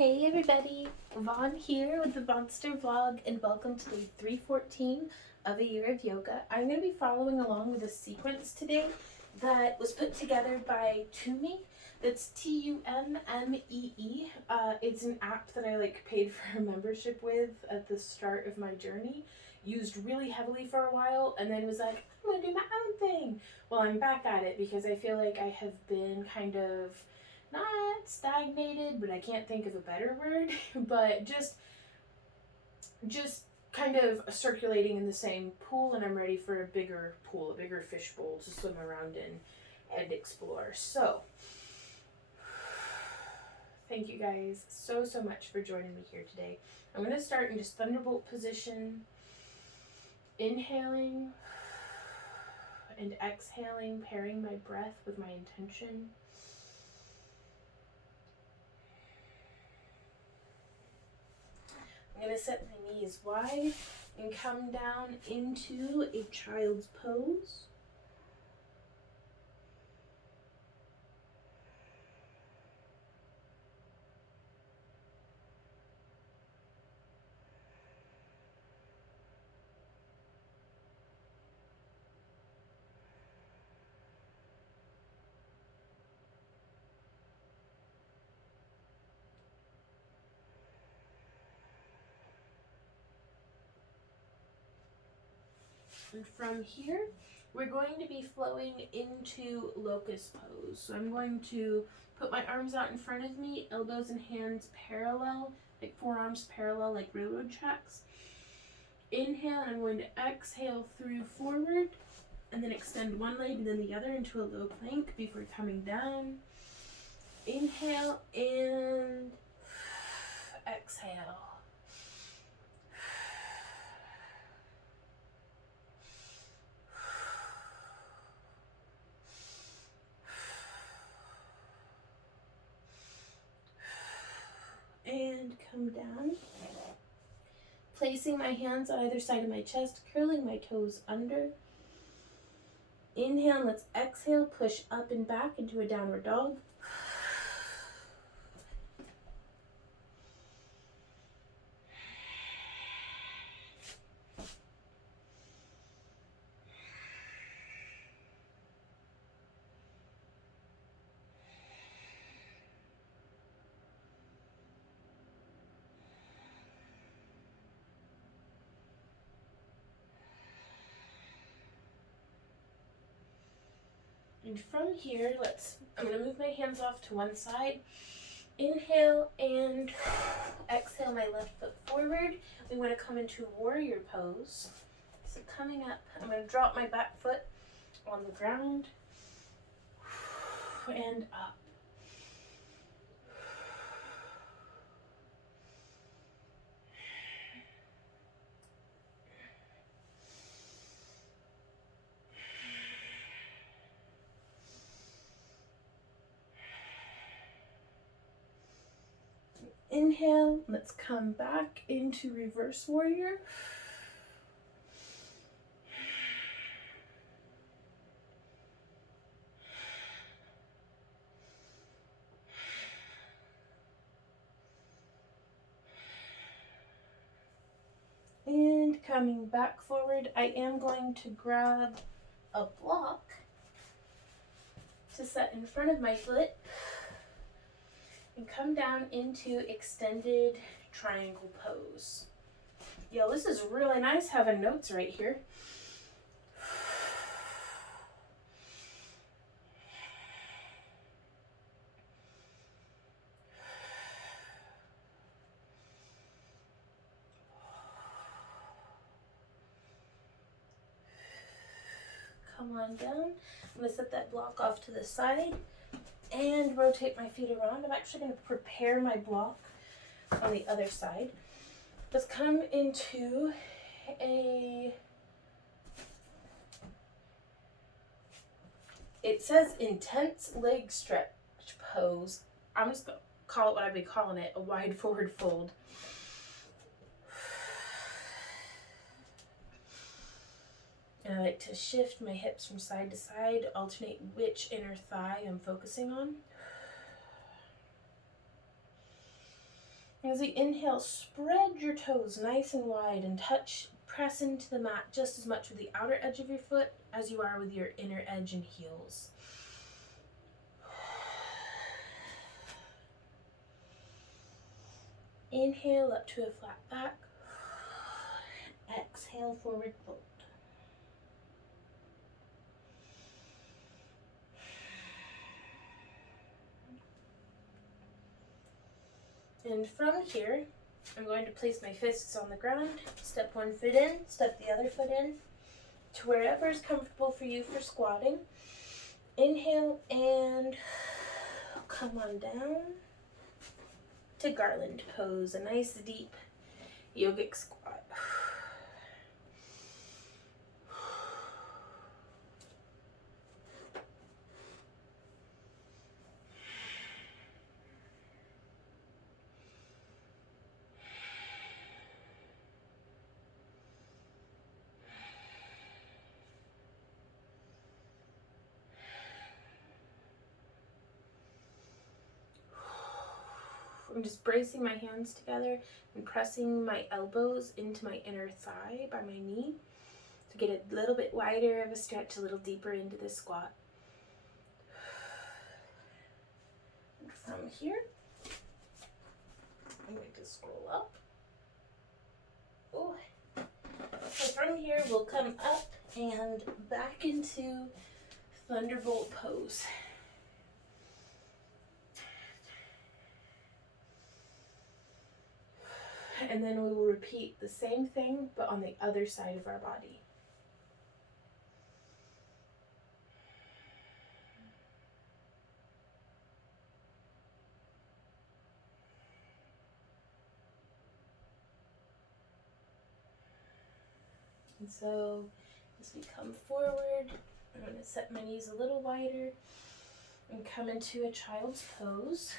Hey everybody, Vaughn here with the Monster Vlog, and welcome to day 314 of a year of yoga. I'm going to be following along with a sequence today that was put together by Tummee. It's Tummee. It's an app that I paid for a membership with at the start of my journey. Used really heavily for a while, and then was like, I'm going to do my own thing. Well, I'm back at it because I feel like I have been kind of not stagnated, but I can't think of a better word, but just kind of circulating in the same pool, and I'm ready for a bigger pool, a bigger fishbowl to swim around in and explore. So, thank you guys so much for joining me here today. I'm going to start in just thunderbolt position, inhaling and exhaling, pairing my breath with my intention. I'm going to set my knees wide and come down into a child's pose. And from here, we're going to be flowing into locust pose. So I'm going to put my arms out in front of me, elbows and hands parallel, like forearms parallel like railroad tracks. Inhale, and I'm going to exhale through forward, and then extend one leg and then the other into a low plank before coming down. Inhale and exhale. And come down. Placing my hands on either side of my chest, curling my toes under. Inhale, let's exhale, push up and back into a downward dog. And from here, I'm going to move my hands off to one side. Inhale and exhale my left foot forward. We want to come into warrior pose. So coming up, I'm going to drop my back foot on the ground and up. Inhale, let's come back into reverse warrior. And coming back forward, I am going to grab a block to set in front of my foot and come down into extended triangle pose. Yo, this is really nice having notes right here. Come on down. I'm going to set that block off to the side and rotate my feet around. I'm actually going to prepare my block on the other side. Let's come into it says intense leg stretch pose. I'm just going to call it what I've been calling it, a wide forward fold. And I like to shift my hips from side to side, alternate which inner thigh I'm focusing on. As you inhale, spread your toes nice and wide and press into the mat just as much with the outer edge of your foot as you are with your inner edge and heels. Inhale up to a flat back. Exhale, forward fold. And from here, I'm going to place my fists on the ground, step one foot in, step the other foot in, to wherever is comfortable for you for squatting. Inhale and come on down to garland pose, a nice deep yogic squat. I'm just bracing my hands together and pressing my elbows into my inner thigh by my knee to get a little bit wider of a stretch, a little deeper into this squat. And from here, I'm going to scroll up. Oh. So from here, we'll come up and back into Thunderbolt pose. And then we will repeat the same thing, but on the other side of our body. And so as we come forward, I'm going to set my knees a little wider and come into a child's pose.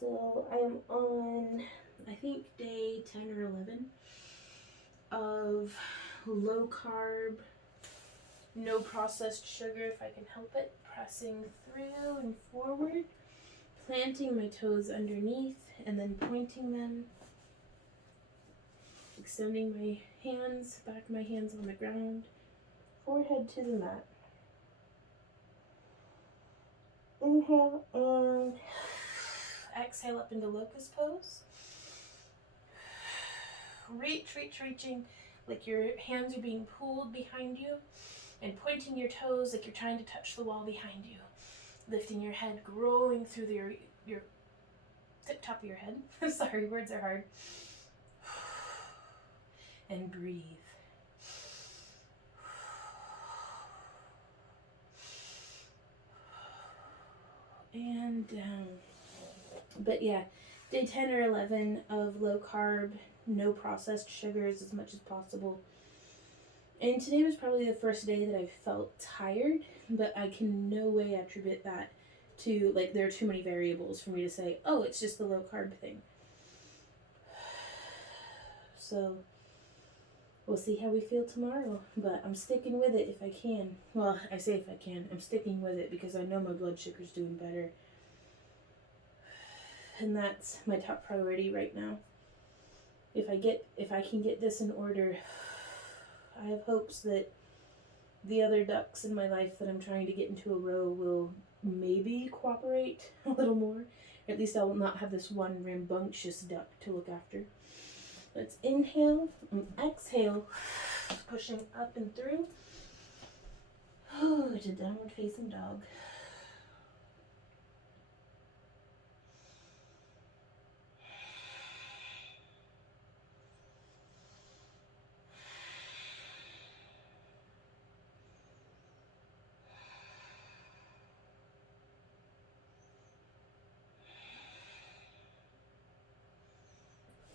So I am on, I think, day 10 or 11 of low carb, no processed sugar if I can help it, pressing through and forward, planting my toes underneath and then pointing them, extending my hands, back of my hands on the ground, forehead to the mat. Inhale and exhale up into locust pose. Reaching like your hands are being pulled behind you and pointing your toes like you're trying to touch the wall behind you. Lifting your head, growing through your top of your head. Sorry, words are hard. And breathe. And down. But yeah, day 10 or 11 of low carb, no processed sugars as much as possible. And today was probably the first day that I felt tired, but I can no way attribute that to, like, there are too many variables for me to say, oh, it's just the low carb thing. So we'll see how we feel tomorrow, but I'm sticking with it if I can. Well, I say if I can. I'm sticking with it because I know my blood sugar's doing better. And that's my top priority right now. If I can get this in order, I have hopes that the other ducks in my life that I'm trying to get into a row will maybe cooperate a little more. Or at least I will not have this one rambunctious duck to look after. Let's inhale and exhale, pushing up and through to downward facing dog.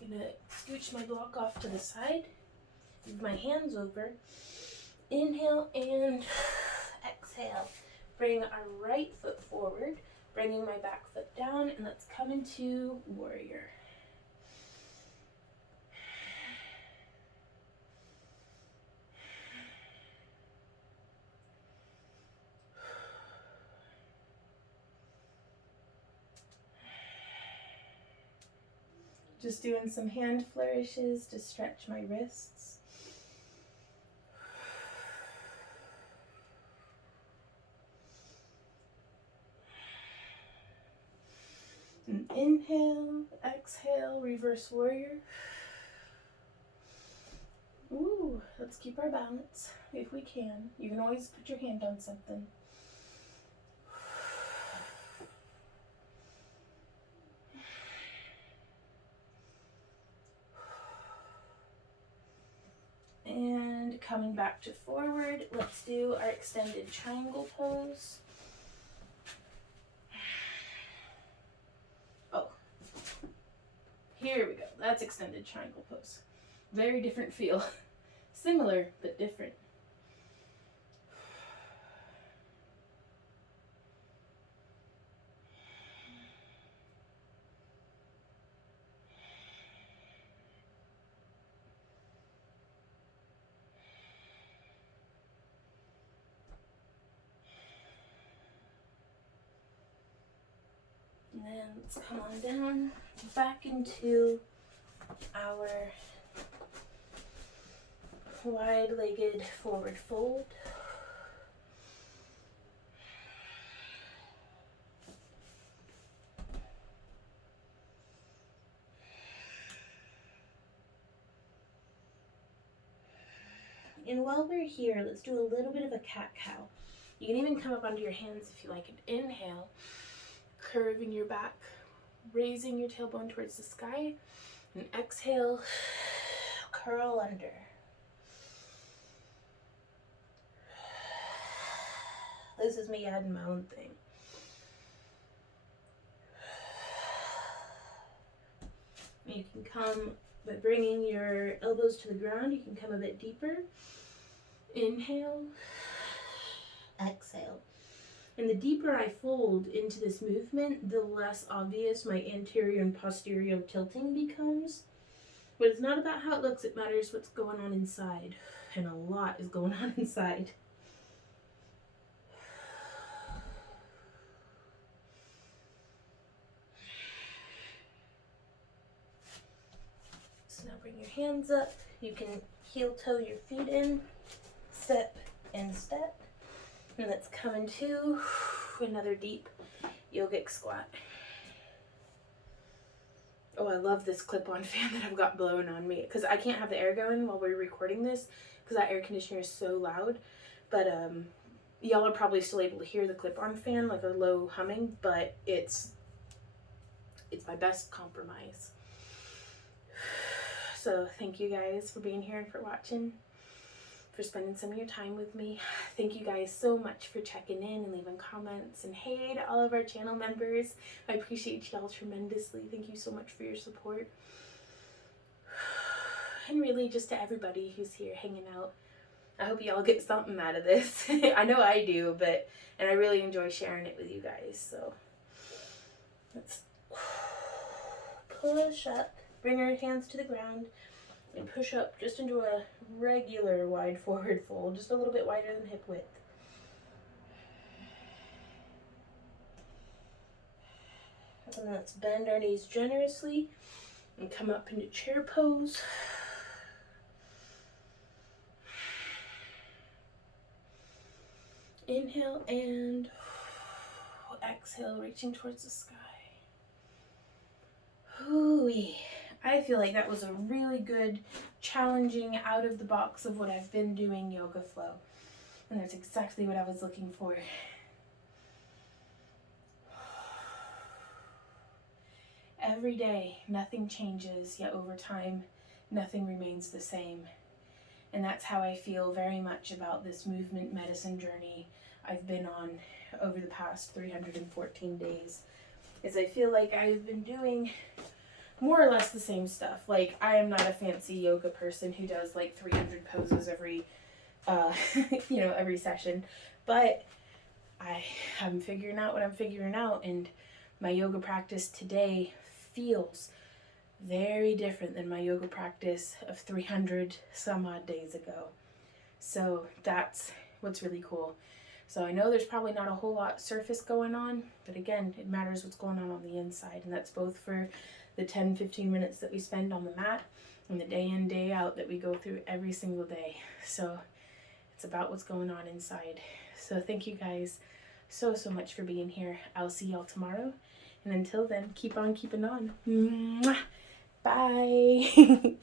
I'm gonna scooch my block off to the side, move my hands over, inhale and exhale. Bring our right foot forward, bringing my back foot down, and let's come into warrior. Just doing some hand flourishes to stretch my wrists. And inhale, exhale, reverse warrior. Ooh, let's keep our balance if we can. You can always put your hand on something. And coming back to forward, let's do our extended triangle pose. Oh, here we go. That's extended triangle pose. Very different feel. Similar, but different. And then let's come on down, back into our wide-legged forward fold. And while we're here, let's do a little bit of a cat-cow. You can even come up onto your hands if you like, and inhale, curving your back, raising your tailbone towards the sky, and exhale, curl under. This is me adding my own thing. You can come by bringing your elbows to the ground. You can come a bit deeper. Inhale, exhale. And the deeper I fold into this movement, the less obvious my anterior and posterior tilting becomes. But it's not about how it looks, it matters what's going on inside. And a lot is going on inside. So now bring your hands up. You can heel toe your feet in, step and step. And let's come into another deep yogic squat. Oh, I love this clip-on fan that I've got blowing on me because I can't have the air going while we're recording this because that air conditioner is so loud. But y'all are probably still able to hear the clip-on fan, like a low humming, but it's my best compromise. So thank you guys for being here and for watching, for spending some of your time with me. Thank you guys so much for checking in and leaving comments. And hey to all of our channel members, I appreciate y'all tremendously. Thank you so much for your support. And really just to everybody who's here hanging out. I hope y'all get something out of this. I know I do, and I really enjoy sharing it with you guys. So let's push up, bring our hands to the ground, and push up just into a regular wide forward fold, just a little bit wider than hip width. And let's bend our knees generously and come up into chair pose. Inhale and exhale, reaching towards the sky. Ooh-wee. I feel like that was a really good, challenging, out of the box of what I've been doing yoga flow. And that's exactly what I was looking for. Every day, nothing changes, yet over time, nothing remains the same. And that's how I feel very much about this movement medicine journey I've been on over the past 314 days. Is I feel like I've been doing more or less the same stuff. Like, I am not a fancy yoga person who does like 300 poses every, every session. But I'm figuring out what I'm figuring out, and my yoga practice today feels very different than my yoga practice of 300 some odd days ago. So that's what's really cool. So I know there's probably not a whole lot surface going on, but again, it matters what's going on the inside, and that's both for the 10-15 minutes that we spend on the mat and the day in, day out that we go through every single day. So it's about what's going on inside. So thank you guys so much for being here. I'll see y'all tomorrow. And until then, keep on keeping on. Mwah! Bye.